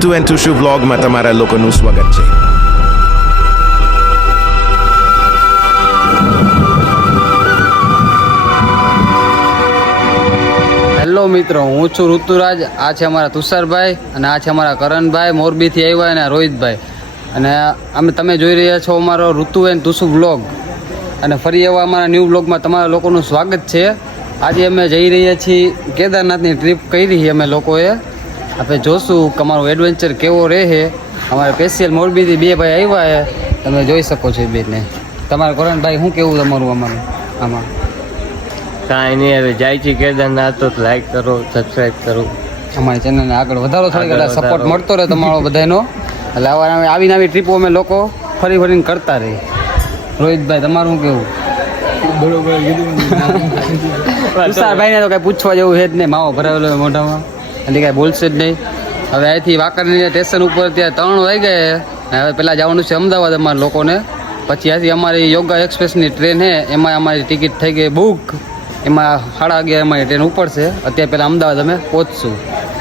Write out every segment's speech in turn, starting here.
ઋતુ એન્ડ તુષુ વ્લોગમાં તમારા લોકોનું સ્વાગત છે. હેલો મિત્રો, હું છું ઋતુરાજ. આ છે અમારા તુષારભાઈ અને આ છે અમારા કરણભાઈ, મોરબીથી આવ્યા, અને રોહિતભાઈ. અને તમે જોઈ રહ્યા છો અમારો ઋતુ એન્ડ તુષુ વ્લોગ. અને ફરી એવા અમારા ન્યૂ વ્લોગમાં તમારા લોકોનું સ્વાગત છે. આજે અમે જઈ રહ્યા છીએ કેદારનાથની ટ્રીપ કરી અમે લોકોએ. આપણે જોશું કે અમારો એડવેન્ચર કેવો રહે. અમારે સ્પેશિયલ મોરબીથી બે ભાઈ આવ્યા છે, તમે જોઈ શકો છો. બેને તમારા કરણભાઈ શું કેવું તમારું અમારું આમાં? કાંઈ નહીં, હવે જાય છે કેદારનાથ તો લાઈક કરો, સબસ્ક્રાઈબ કરો. અમારી ચેનલને આગળ વધારો થાય, એટલે સપોર્ટ મળતો રહે તમારો બધાનો. એટલે આવી નવી ટ્રીપો અમે લોકો ફરી ફરીને કરતા રહી. રોહિતભાઈ તમારું શું કેવું? બરોબર કીધું. તુષારભાઈને તો કાંઈ પૂછવા જેવું છે જ નહીં, માવો ભરાવેલો હોય મોઢામાં, એટલે કાંઈ બોલશે જ નહીં. હવે અહીંથી વાંકણની સ્ટેશન ઉપર ત્યાં 3 વાગ્યા. હવે પહેલાં જવાનું છે અમદાવાદ અમારા લોકોને. પછી અહીંથી અમારી યોગા એક્સપ્રેસની ટ્રેન છે, એમાં અમારી ટિકિટ થઈ ગઈ બુક. એમાં 11:30 અમારી ટ્રેન ઉપડશે. અત્યારે પહેલાં અમદાવાદ અમે પહોંચશું,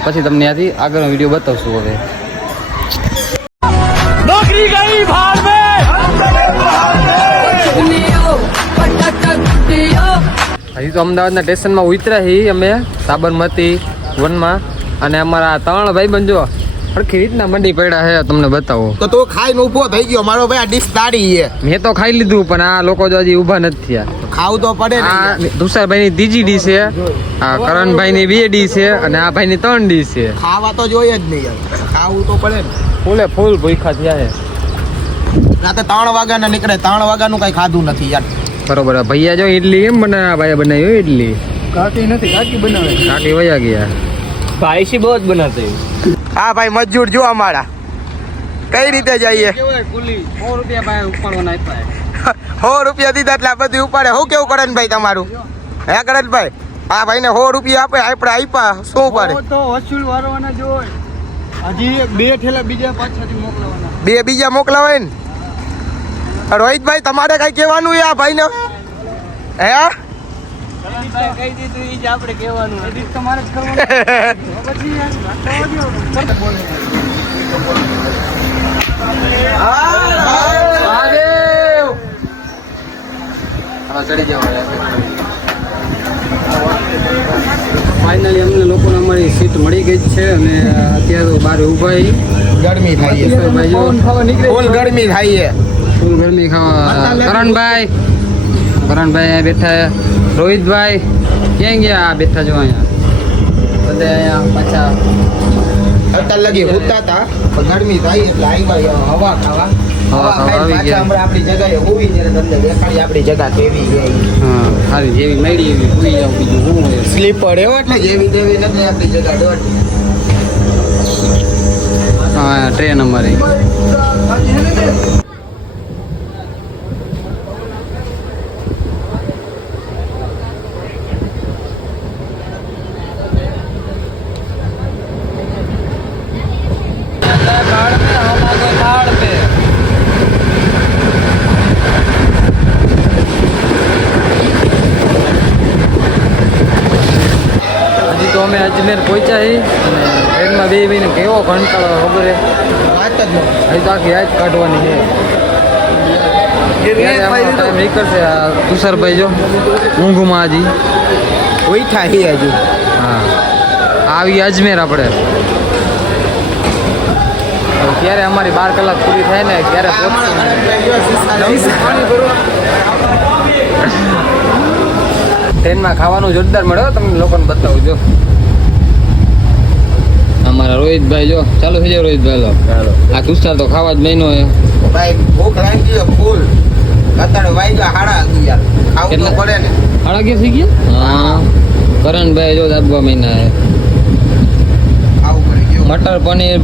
પછી તમને ત્યાંથી આગળનો વિડીયો બતાવશું. હવે નોકરી ગઈ ભાડ મે હજી તો અમદાવાદના સ્ટેશનમાં ઉતર્યા છીએ અમે સાબરમતી વનમાં. અને અમારા 3 ભાઈબંધ જો સરખી રીતના મંડી પડ્યા છે, તમને બતાવો. તો તું ખાઈને ઊભો થઈ ગયો મારો ભાઈ. આ ડીશ તારી છે. મેં તો ખાઈ લીધું, પણ આ લોકો જો હજી ઊભા નથી થયા. ખાવું તો પડે ને. આ તુષારભાઈની ત્રીજી ડીશ છે, આ કરણભાઈની 2 ડીશ છે, અને આ ભાઈની 3 ડીશ છે. ખાવા તો જોઈએ જ નહીં યાર, ખાવું તો પડે ને. ફૂલે ફૂલ ભૂખા થયા છે. રાતે 3 વાગ્યાના નીકળે, 3 વાગ્યાનું કઈ ખાધું નથી યાર. બરોબર. ભૈયા જો ઇડલી એમ બનાવ્યા, ભાઈએ બનાવી ઇડલી. કાકી નથી, કાકી બનાવે. કાકી વયા ગયા. ભાઈ સી બહુ જ બનાતે. હા ભાઈ, મજૂર જો અમારા કઈ રીતે જઈએ. 100 રૂપિયા ભાઈ ઉપાડવાના આપ્યા. 100 રૂપિયા દીધા એટલે આ બધું ઉપાડે. શું કેવું કરે ને ભાઈ તમારું? હે કરણભાઈ, હા ભાઈને 100 રૂપિયા આપે, આપણે આપ્યા શું પડે? તો વસૂલ વારવાના જ હોય. હજી 2 ઠેલા બીજા પાછળથી મોકલવાના. 2 બીજા મોકલાવાય ને. રોહિતભાઈ તમારે કઈ કહેવાનું છે આ ભાઈને? હે કહી દીધું ઈ જ આપણે કહેવાનું. એડિટ તમારે જ કરવાનું. પછી ફાઇનલી અમને લોકોને અમારી સીટ મળી ગઈ છે, અને અત્યારે તો બહાર ઊભા ગરમી થાય છે, ફૂલ ગરમી થાય છે. ફૂલ ગરમી ખાવા. કરણભાઈ બેઠા. રોહિતભાઈ ક્યાં ગયા? બેઠા જો અહીંયા બધા. અહીંયા પાછા અત્યારે લગી ઉતા હતા, પણ ગરમી થાય એટલે આવ્યા હવા ખાવા. હવા ખાઈને પાછા હમણાં આપણી જગાએ હોવી ત્યારે તમને દેખાડી આપણી જગા કેવી છે. હા, સારી જેવી મળી એવી સુઈ જાવ. બીજું શું હોય? સ્લીપર એવો એટલે જેવી તેવી નથી આપણી જગા દોડ. હા, ટ્રેન અમારી. તો અમે અજમેર પહોંચ્યા છીએ, અને ટ્રેનમાં 2 મહિને કેવો કંટાળો ખબર છે. વાત જ નહીં. હજી તો આખી યાદ કાઢવાની છે. ટાઈમ નીકળશે. આ તુષારભાઈ જો ઊંઘમાં હજી ઉઠા હી હજુ. હા, આવી અજમેર આપણે. ક્યારે અમારી 12 કલાક પૂરી થાય ને ક્યારે ટ્રેનમાં ખાવાનું જોરદાર મળે. તમને લોકોને બતાવું જો. અમારા રોહિતભાઈ જો ચાલુ થઈ જાય. રોહિતભાઈ લો ચાલો. આ તુષાર તો ખાવા જ મહિનો છે ભાઈ. ભૂખ લાગી છે ફૂલ. અત્યારે વાગ્યા 11 યાર. ખાવું તો પડે ને. 11 થઈ ગયા. હા, કરણભાઈ જો દાબવા મહિના છે. ખાવું પડી ગયું. મટર પનીર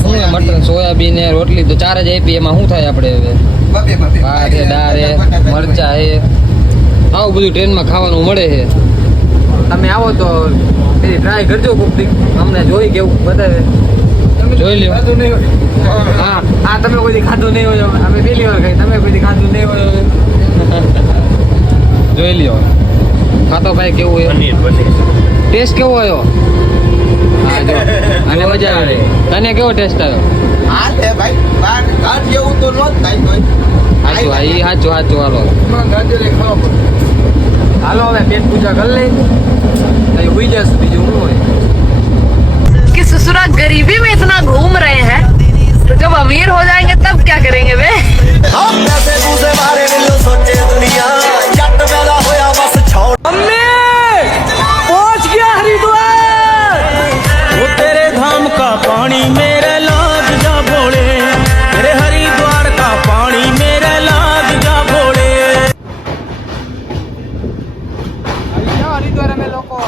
શું છે? મટર સોયાબીન ને રોટલી તો 4 જ આપી. એમાં શું થાય આપણે? હવે બબે ભાત છે, દાળ છે, મરચા છે, આવું બધું ટ્રેનમાં ખાવાનું મળે છે. તમે આવો તો ટ્રાય કરજો કોક દી. અમને જોઈ કેવું બતાવે જોઈ લ્યો. હા હા, તમે કોઈ દી ખાધું નહીં હોય, અમે પેલી વાર ખાઈ, તમે કોઈ દી ખાધું નહીં હોય. જોઈ લ્યો. ખાતો ભાઈ કેવું હોય, ટેસ્ટ કેવો આવ્યો? હા જો અને મજા આવે તને કેવો ટેસ્ટ આવ્યો હા લે ભાઈ બાર ઘાટ જેવું તો નો જ થાય તોય સાચું હા ઈ સાચું હાલો ગાજરે ખાવા પડે. હાલો હવે પેટ પૂજા કરી લઈ અહીં હુઈ જશે બીજું શું હોય. कि ससुरा गरीबी में इतना घूम रहे हैं तो जब अमीर हो जाएंगे तब क्या करेंगे वे तेरे धाम का पानी मेरे लाग जा भोले तेरे हरिद्वार का पानी मेरे लाग जा भोले હરિદ્વાર અમે લોકો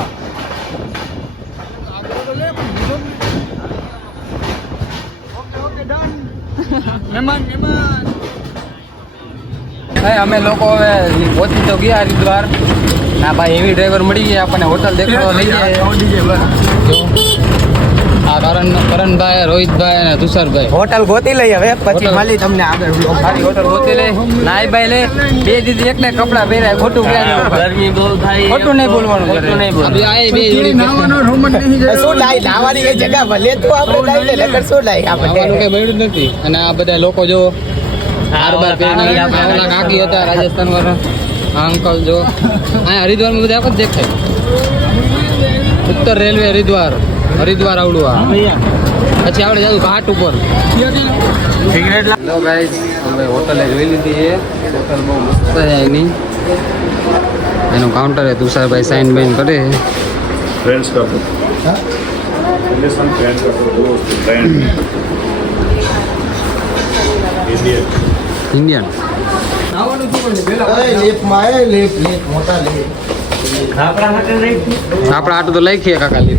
અમે લોકો હવે પહોંચી તો ગયા હરિદ્વાર ના ભાઈ એવી ડ્રાઈવર મળી ગયા આપણને હોટલ દેખાડવા લઈ જાય આ કરણભાઈ રોહિતભાઈ અને તુષારભાઈ હોટલ ગોતી લઈ હવે પછી હોટલ. મળી તમને આગળ vlog. સારી હોટલ ગોતી લે નાઈ ભાઈ લે બે દીદી એકને કપડા પહેર્યા ખોટું ગરમી બહુ થાય ખોટું નહીં બોલવાનું ખોટું નહીં બોલવાનું. આ બે જોડી શું લાઈ લાવવાની એ જગ્યા ભલે તું આપણે લાઈ લે નકર શું લાઈ ખાવાનું આપણે કઈ મળ્યું જ નથી અને આ બધા લોકો જો બાર પહેરીને ઓલા કાકી હતા રાજસ્થાન વાળા આ અંકલ જો આ હરિદ્વારમાં બધા આખો જ દેખાય ઉત્તર રેલવે હરિદ્વાર આવડું આ પછી આપણે જાવ ઘાટ ઉપર હેલો ગાઈસ અમે હોટલે જોઈ લીધી છે હોટલ બહુ મસ્ત છે એની એનું કાઉન્ટર છે તુષારભાઈ સાઇન બાઇન કરે છે फ्रेंड्स का तो हिंदुस्तान फ्रेंड्स का तो दोस्त फ्रेंड इंडियन ઇન્ડિયન લેપ માં લેપ મોટા લેપ આપણા હાટે નહીં આપણે આટલું તો લખીએ કાકા લી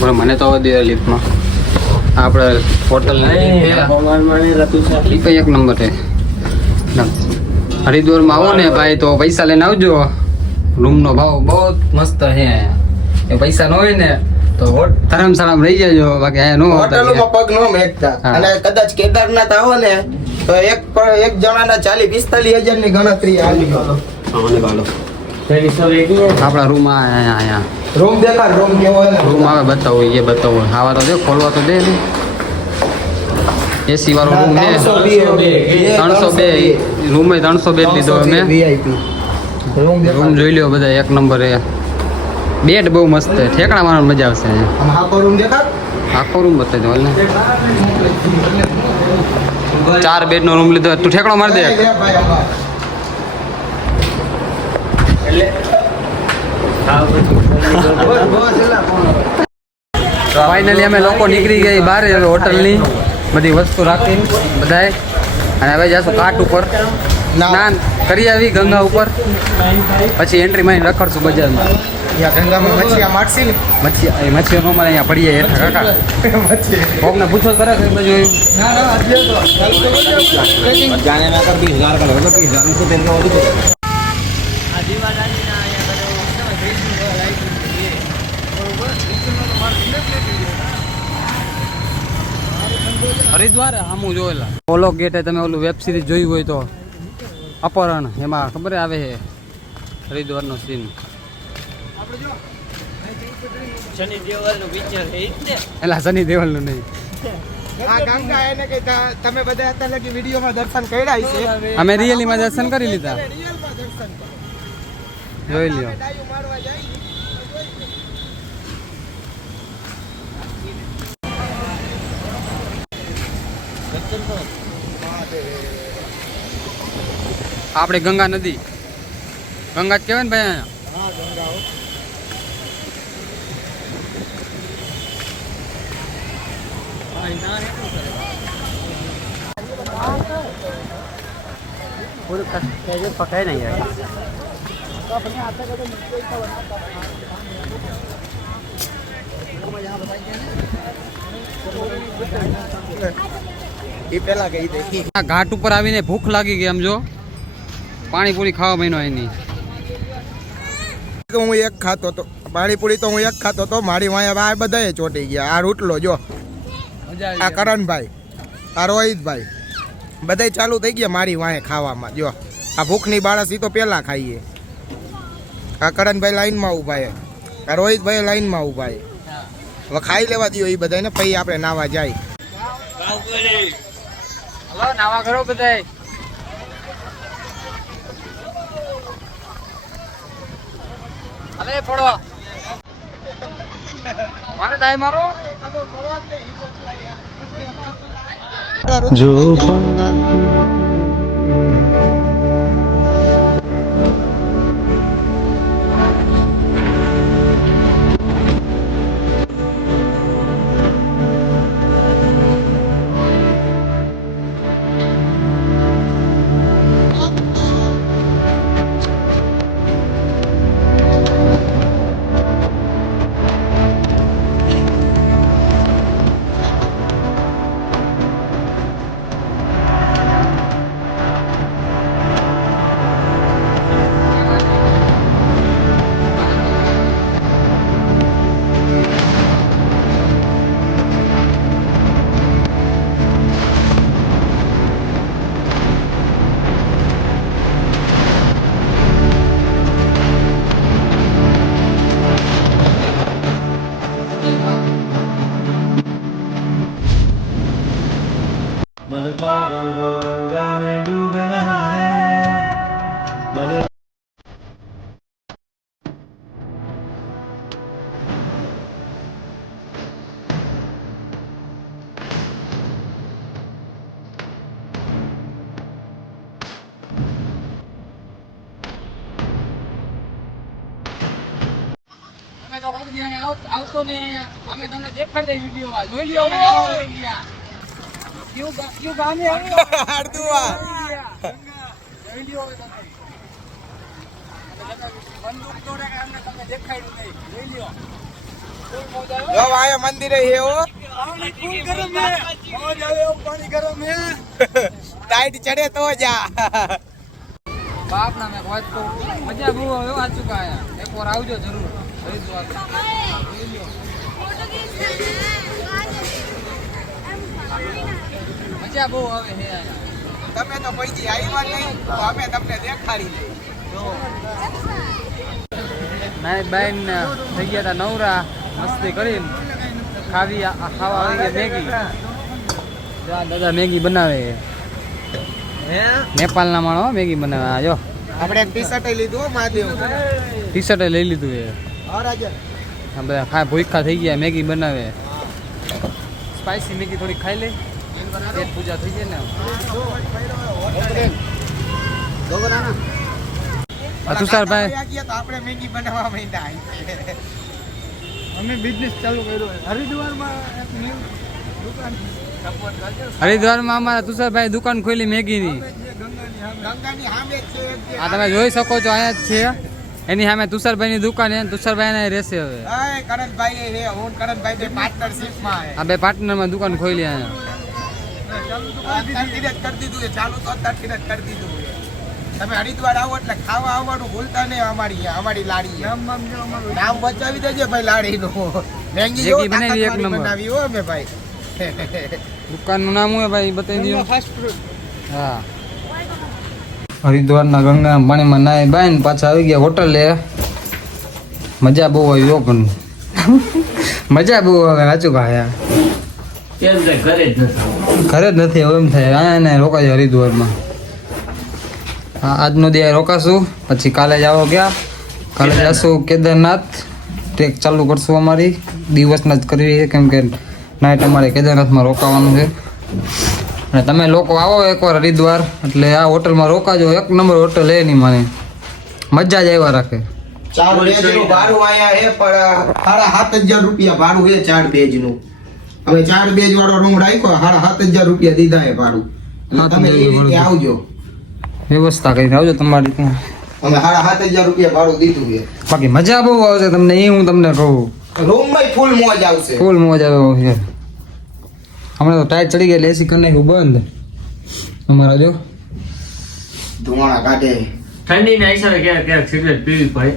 બરાબર મને તો દે લિફ્ટમાં આપણે હોટલ એક નંબર છે હરિદ્વારમાં આવો ને ભાઈ તો પૈસા લઈને આવજો રૂમનો ભાવ બહુ મસ્ત છે એ પૈસા ન હોય ને તો ધર્મશાળામાં રહી જાજો બાકી અહીંયા નો હોટલોમાં પગ નો મેકતા હા. અને કદાચ કેદારનાથ આવો ને તો એક જણાના 40-45 હજાર ની ગણતરી આવી આપણા રૂમ અહીંયા રૂમ દેખાડ રૂમ કેવો હોય ને રૂમ આવે બતાવો એ બતાવો ખાવા તો દે ખોલવા તો દે ને એસી વાળો રૂમ છે 302 રૂમ 302 લીધો અમે VIP રૂમ રૂમ જોઈ લ્યો બધા એક નંબર છે બેડ બહુ મસ્ત છે ઠેકડા મારવાની મજા આવશે અહીંયા. આમ હાકો રૂમ દેખાડ આખો રૂમ બતાવી દો હાલ ને 4 બેડ નો રૂમ લીધો તું ઠેકડો મારી દે લે ભાઈ અમાર ફાઇનલી અમે લોકો નીકળી ગઈ બહાર હવે હોટલની બધી વસ્તુ રાખીને બધાએ અને હવે જઈશું ઘાટ ઉપર સ્નાન કરી આવી ગંગા ઉપર પછી એન્ટ્રી મારીને રખડશું બજારમાં યા ગંગામાં મચ્છિયા મારસી ને મચ્છીઓ નો મળે અહીંયા પડી જાય હેઠા કાકા કોકને પૂછો કરે કે બધું જોયું ના આજે તો જાણે ના કર 20000 का लगेगा 20000 से तेल का વધુ હરિદ્વાર સામું જોયેલા ઓલો ગેટે તમે ઓલું વેબ સિરીઝ જોયું હોય તો અપહરણ એમાં ખબર આવે છે હરિદ્વારનો સીન શનિ દેવલનું પિક્ચર છે ઈ જ ને એલા સની દેવલનું નહીં આ ગંગા એને કે તમે બધા અત્યારે લગી વિડીયોમાં દર્શન કર્યા છે અમે રિયલીમાં દર્શન કરી લીધા રિયલમાં દર્શન જોઈ લ્યો ડાયું મારવા જાય આપણે ગંગા નદી ગંગા જ કહેવાય ને ભાઈ અહીંયા પકાય નહીં યાર એ પેલા ગઈ દેખી આ ઘાટ ઉપર આવીને ભૂખ લાગી ગઈ આમ જો પાણીપુરી ખાવા મહિનો એની હું એક ખાતો તો પાણીપુરી તો હું એક ખાતો તો મારી વાંહે આ બધાએ ચોટી ગયા આ રોટલો જો આ કરણભાઈ આ રોહિતભાઈ બધાય ચાલુ થઈ ગયા મારી વાંહે ખાવામાં જો આ ભૂખની બાળસ ઈ તો પેલા ખાઈએ આ કરણભાઈ લાઈનમાં ઊભા છે, આ રોહિતભાઈ લાઈનમાં ઊભા છે. હવે ખાઈ લેવા દો એ બધાને, પછી આપણે નાવા જાય. હલો નાવા કરો બધાય. અલે પડો મારે દાય મારો આવતો ને અમે તમને દેખાડે વિડીયો જોઈ લ્યો ક્યુ ગામે અડધુઆ બંદૂક તોડે કે અમને તમને દેખાડ્યું નહીં જોઈ લ્યો જો આયા મંદિરે હે ઓ પાણી ગરમ હે મોજ આવે પાણી ગરમ હે ટાઈટ ચડે તો જા. બાપ ના મેં વાત કહું મજા બહુ આવે આ ચુકા આયા એકવાર આવજો જરૂર મજા બહુ આવે હે તમે તો પછી આવ્યા નહીં તો અમે તમને દેખાડી દઈએ. નાઈ બાઈન થઈ ગયા હતા નવરા મસ્તી કરીને ખાવા આવી ગયા મેગી. દાદા મેગી બનાવે નેપાળના માણો મેગી બનાવે. આ જો આપણે એક ટી શર્ટ લીધું મહાદેવ ટી શર્ટ લઈ લીધું એ આ બધા ખા ભૂખા થઈ ગયા મેગી બનાવે. સ્પાઈસી મેગી થોડી ખાઈ લે પેટ પૂજા થઈ જાય ને. તુષારભાઈ આપણે મેગી બનાવવા માંડ્યા. અમે બિઝનેસ ચાલુ કર્યો હરિદ્વારમાં હરિદ્વારમાં અમારા તુષારભાઈ દુકાન ખોલી મેગીની. ગંગાની સામે જ છે. આ તમે જોઈ શકો છો અહીંયા જ છે એની સામે તુષારભાઈની દુકાન છે. તુષારભાઈ અહીંયા રહેશે હવે. કરણભાઈ હે હું કરણભાઈ બે પાર્ટનરશિપમાં આ બે પાર્ટનરમાં દુકાન ખોલી અહીંયા. કરી દીધું ચાલુ તો અત્યારથી જ કરી દીધું. તમે હરિદ્વાર આવો એટલે ખાવા આવવાનું ભૂલતા નહીં. અમારી લાડી નામ બચાવી દેજે ભાઈ લાડીનું. મેંગી મેગી બનાવી એક નંબર. બનાવી હો અમે ભાઈ. દુકાનનું નામ હોય ભાઈ બતાવી દો. હા હરિદ્વારના ગંગા પાણીમાં નાય બાય પાછા આવી ગયા હોટલે. મજા બહુ આવી પણ મજા બહુ આવે સાચું ખાયા ઘરે જ નથી એમ થાય. અહીંયા ને રોકાય હરિદ્વારમાં. હા આજનો દી રોકાશું પછી કાલે જ આવો ગયા. કાલે જશું કેદારનાથ ટ્રેક ચાલુ કરશું. અમારી દિવસના જ કરવી છે કેમ કે નાઇટ અમારે કેદારનાથમાં રોકાવાનું છે. અને તમે લોકો આવો એકવાર હરિદ્વાર એટલે આ હોટલમાં રોકાજો. એક નંબર હોટલ એ નહીં મને મજા જ આવ્યા રાખે. 4 બેજનું ભાડું આયા હે પણ 7,500 રૂપિયા ભાડું હે 4 બેજનું. હવે 4 બેજ વાળો રૂમ રાખ્યો 7,500 રૂપિયા દીધા હે ભાડું. એટલે તમે એ રીતે આવજો. વ્યવસ્થા કરીને આવજો તમારી ત્યાં. અમે 7,500 રૂપિયા ભાડું દીધું છે. બાકી મજા બહુ આવશે તમને એ હું તમને કહું. રૂમમાં ફૂલ મોજ આવશે. ફૂલ મોજ આવે છે. હમણાં તો ટાઈટ ચડી ગયા એસી કરી નાખ્યું બંધ અમારા. જો ધુમાડા કાઢે. ઠંડીના હિસાબે ક્યારેક ક્યારેક સિગરેટ પીવી પડે.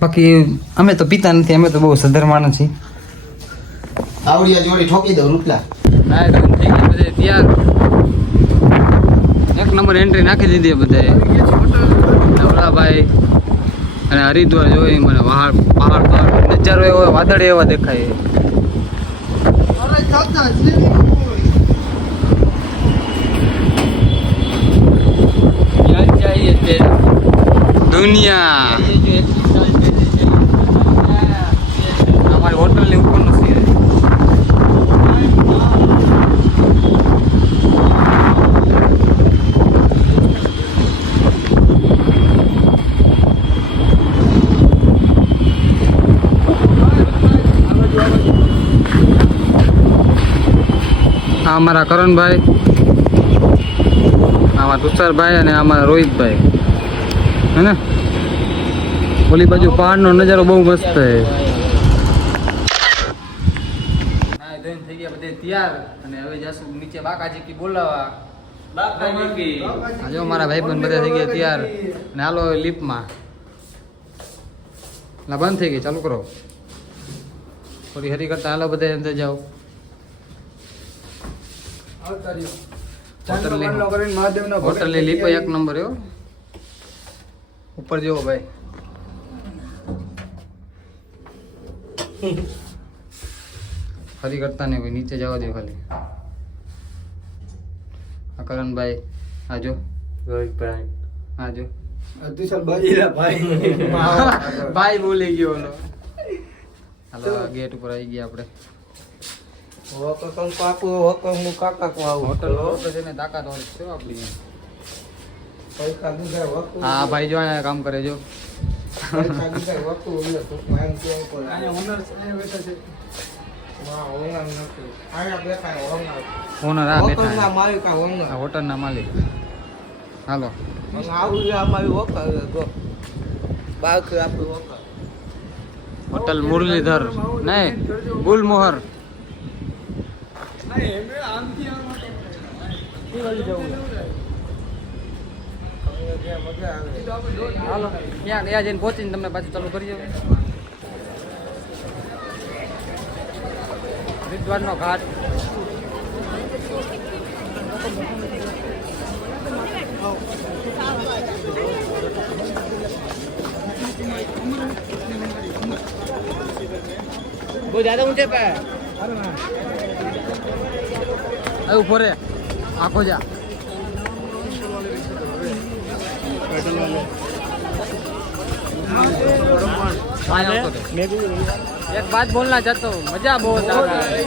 બાકી અમે તો પીતા નથી. અમે તો બહુ સધર માણસ છીએ. આવડિયા જોડી ઠોકી દઉં રૂપલા. ના તો થઈ ગયા બધે તૈયાર. એક નંબર એન્ટ્રી નાખી દીધી બધાએ. નવરાભાઈ અને હરિદ્વાર જોઈ મને પહાડ નજારો એવો વાદળ એવા દેખાય. દુનિયા અમારી હોટલની ઉપરનો સીન. આ અમારા કરણભાઈ, આમાં તુષારભાઈ અને આમાં રોહિતભાઈ હે ને. ઓલી બાજુ પહાડનો નજારો બહુ મસ્ત છે. થઈ ગયા બધે તૈયાર અને હવે જાશું નીચે બાકાજી બોલાવા. જો મારા ભાઈબંધ બધા થઈ ગયા તૈયાર ને હાલો લિફ્ટમાં. ના બંધ થઈ ગઈ, ચાલુ કરો. થોડી હરી કરતા હાલો બધા અંદર જાઓ. હોટલની લીપ એક નંબર એવો ઉપર જેવો ભાઈ. ફરી કરતા ને ભાઈ નીચે જવા દો ખાલી. આ કરણભાઈ આજો, રોહિતભાઈ આજો ભાઈ ભાઈ બોલી ગયો ઓલો. હાલો ગેટ ઉપર આવી ગયા આપણે. હોટલ છે ને તાકાત વાળી છે આપણી. હા ભાઈ જો અહીંયા કામ કરે જો. ઓનર આ બેઠા હોટલ ના માલિક. હાલો હોટલ મુરલીધર નહીં ગુલમોહર. હાલો ત્યાં ગયા જઈને પહોંચીને તમને પાછું ચાલુ કરી દઉં. હરિદ્વારનો ઘાટ. બહુ જ્યાદા ઊંચે પે ઉભો રે આખો જા. एक बात बोलना चाहता हूँ, मजा बहुत आ रहा है,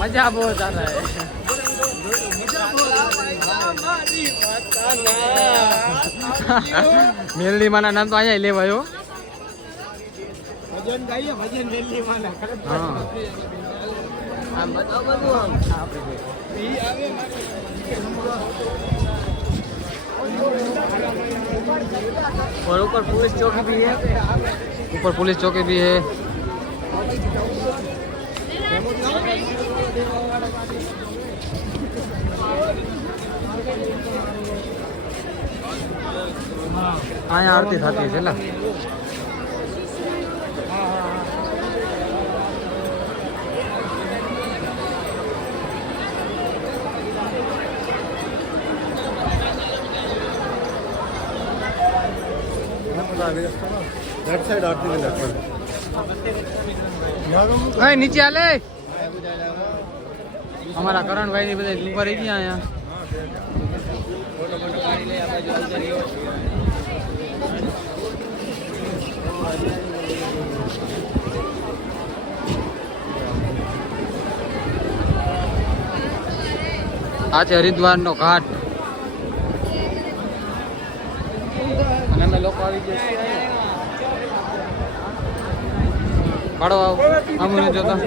मजा बहुत आ रहा है. મેલડી માના નામ તો અહીંયા લેવાયો. ભજન ગાઈએ, ભજન મેલડી માના. હા આમ બતાવ બધું આમ ઈ આવે. और ऊपर पुलिस चौकी भी है, ऊपर पुलिस चौकी भी है. અહીંયા આરતી થતી છે લા. નીચે આલે અમારા કરણભાઈ ની બધા ઉભા રહી ગયા અહીંયા. આ છે હરિદ્વાર નો ઘાટ અને અમે લોકો આવી ગયા. કાઢો આવ આમ ન જોતા.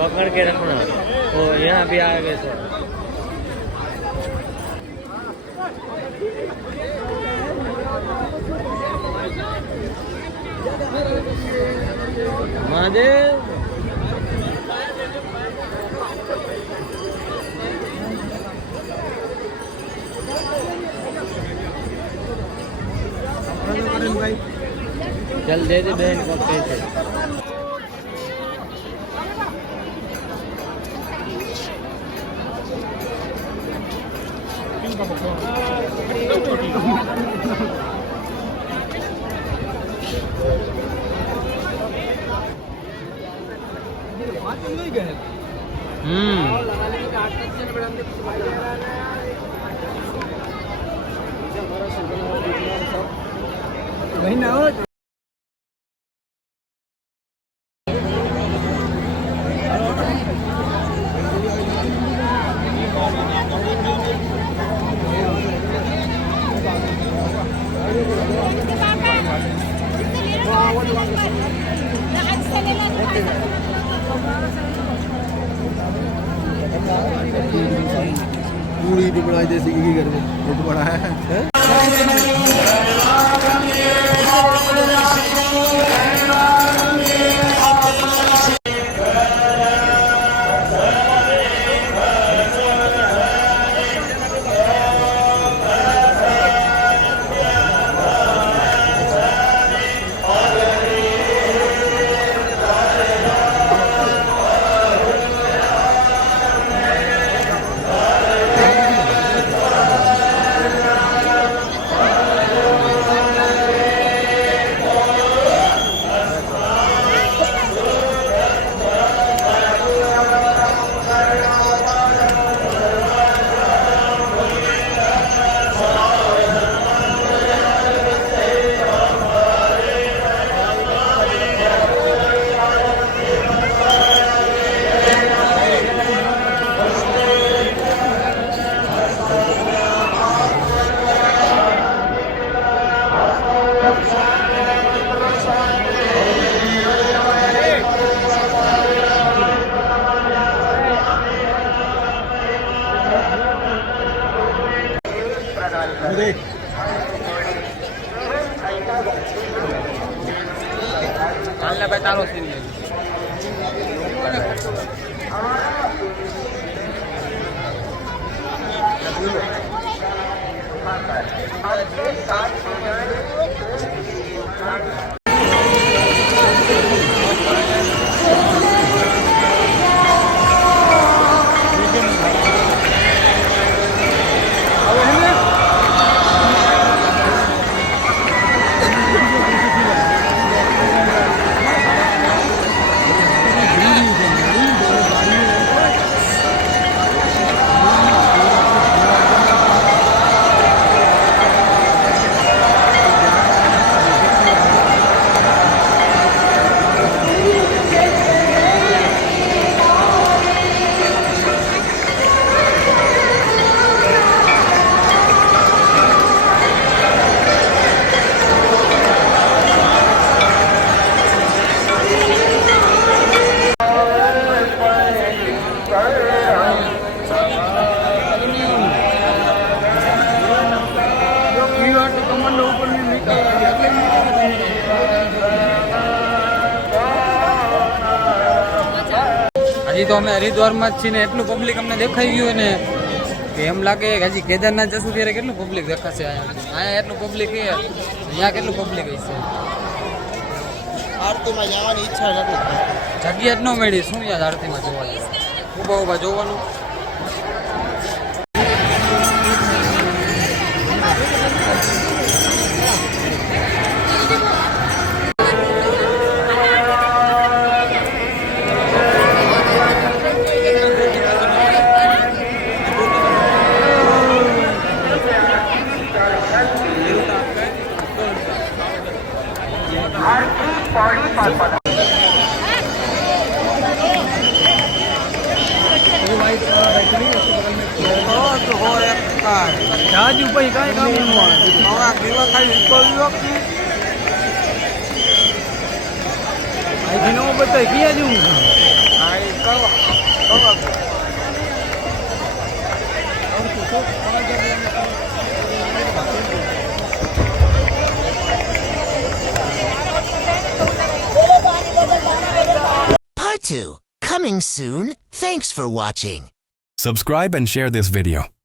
पकड़ के रखना. ओ यहाँ भी आ गए थे. महादेव चल दे दे बहन को पैसे. पूरी टुकड़ा जैसे कि घर में बहुत बड़ा है ચાલને ભાઈ તારો સીન લઈ હજી તો અમે હરિદ્વારમાં જ છીએ ને એટલું પબ્લિક અમને દેખાઈ ગયું ને કે એમ લાગે કે હજી કેદારનાથ જશું ત્યારે કેટલું પબ્લિક દેખાશે અહીંયા એટલું પબ્લિક છે અહીંયા કેટલું પબ્લિક હશે આરતીમાં જવાની ઈચ્છા નથી જગ્યા જ ન મળી શું યાદ આરતીમાં જોવાનું ઊભા ઊભા જોવાનું જાજુ પછી કાંઈ કામ ન અહીંથી ન બતાય ક્યાં જવું Part 2, coming soon. Thanks for watching. Subscribe and share this video.